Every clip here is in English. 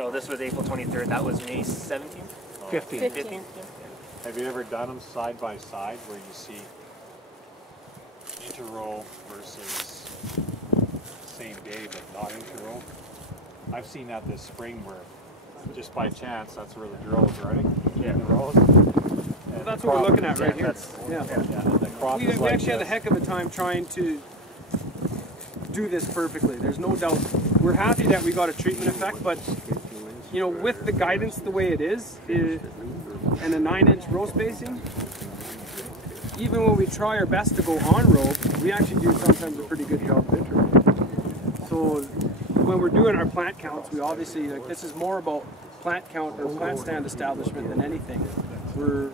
No, this was April 23rd. That was May 17th? 15th. 15th? Have you ever done them side by side where you see inter-row versus same day but not inter-row? I've seen that this spring where just by chance that's where the drill is running. Yeah. The rows. Well, that's what we're looking at right here. Yeah. The crop We is like actually had a this. heck of a time trying to do this perfectly. There's no doubt. We're happy that we got a treatment effect, but you know, with the guidance the way it is and a 9-inch row spacing, even when we try our best to go on row, we actually do sometimes a pretty good job of inter-row. So when we're doing our plant counts, we obviously, like, this is more about plant count or plant stand establishment than anything. We're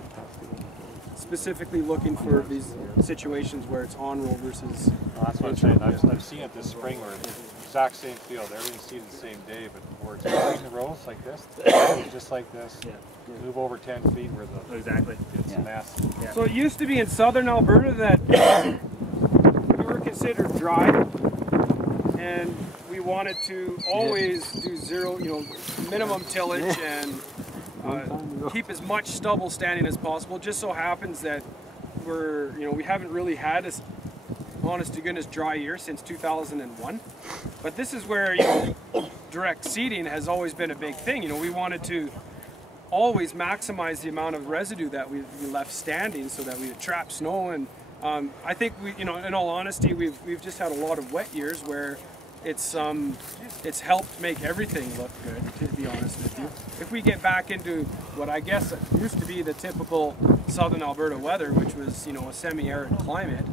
specifically looking for these situations where it's on roll versus. Well, that's what I'm saying. I've seen it this spring where it's the exact same field, everything's seeded the same day, but where it's between the rows like this, just like this, move over 10 feet where the it's a mess. Yeah. So it used to be in southern Alberta that we were considered dry, and we wanted to always do zero, you know, minimum tillage and keep as much stubble standing as possible. Just so happens that we haven't really had a honest to goodness dry year since 2001. But this is where, you know, direct seeding has always been a big thing. You know, we wanted to always maximize the amount of residue that we left standing so that we would trap snow. And I think we, you know, in all honesty, we've just had a lot of wet years where it's helped make everything look good, to be honest with you. If we get back into what I guess used to be the typical southern Alberta weather, which was, you know, a semi-arid climate,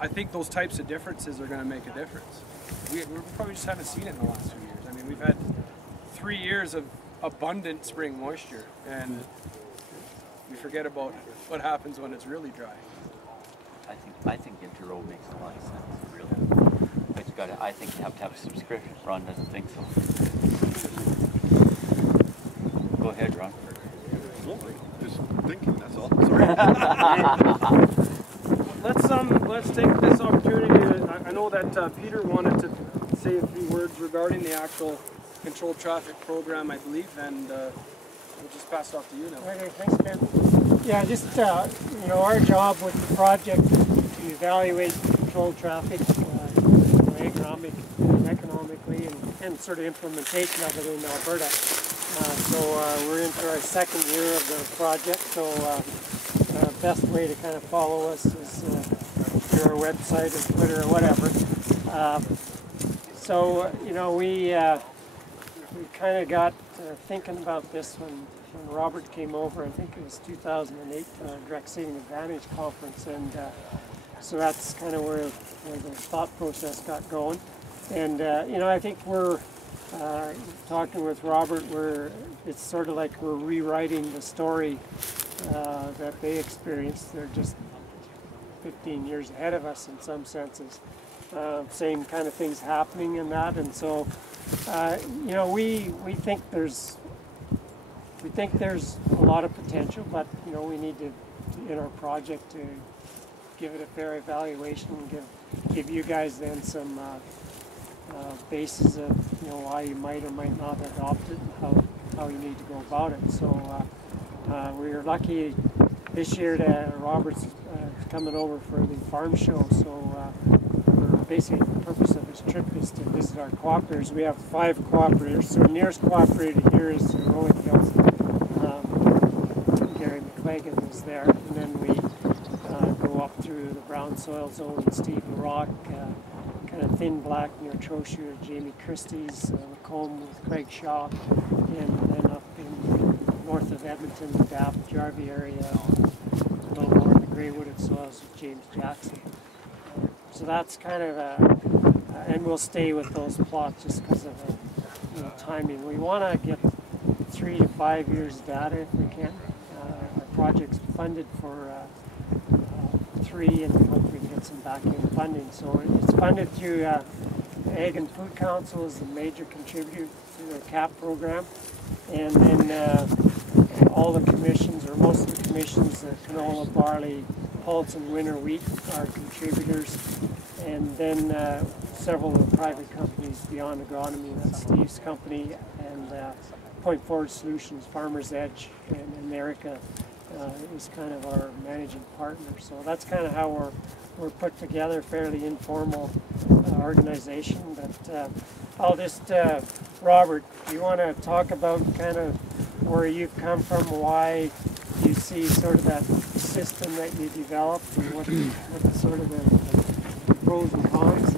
I think those types of differences are going to make a difference. We probably just haven't seen it in the last few years. I mean, we've had 3 years of abundant spring moisture, and we forget about what happens when it's really dry. I think inter-row makes a lot of sense, really. But I think you have to have a subscription. Ron doesn't think so. Go ahead, Ron. Just thinking, that's all. Sorry. Let's take this opportunity. I know that Peter wanted to say a few words regarding the actual controlled traffic program, I believe, and we'll just pass it off to you now. Okay, thanks, Ken. Yeah, just you know, our job with the project is to evaluate controlled traffic, economic and economically, and sort of implementation of it in Alberta. So we're into our second year of the project. So the best way to kind of follow us is through our website or Twitter or whatever. So you know, we kind of got thinking about this when Robert came over. I think it was 2008 Direct Seeding Advantage Conference, and so that's kind of where the thought process got going. And you know, I think we're talking with Robert, it's sort of like we're rewriting the story that they experienced. They're just 15 years ahead of us in some senses. Same kind of things happening in that, and so you know, we think there's a lot of potential, but you know, we need to in our project to give it a fair evaluation and give you guys then some basis of, you know, why you might or might not adopt it and how you need to go about it. So we were lucky this year that Robert's coming over for the farm show. So basically the purpose of his trip is to visit our cooperators. We have 5 cooperators. So the nearest cooperator here is the Rolling Hills. Gary McLagan is there, and then we go up through the brown soil zone, Steve LaRock, kind of thin black near Trochu, Jamie Christie's, Macomb with Craig Shaw, and then up in north of Edmonton, the Dapp, Jarvie area, a little more in the grey wooded soils with James Jackson. So that's kind of and we'll stay with those plots just because of you know, timing. We want to get 3 to 5 years data if we can. Our project's funded for 3, and we hope we can get some back-end funding. So it's funded through Ag and Food Council is the major contributor to the CAP program, and then all the commissions, or most of the commissions, canola, barley, pulse, and winter wheat are contributors. And then several of the private companies beyond agronomy, that's Steve's company, and Point Forward Solutions, Farmer's Edge, and America is kind of our managing partner. So that's kind of how we're put together, fairly informal organization. But I'll just, Robert, do you want to talk about kind of where you've come from, why you see sort of that system that you developed, and what the sort of the pros and cons?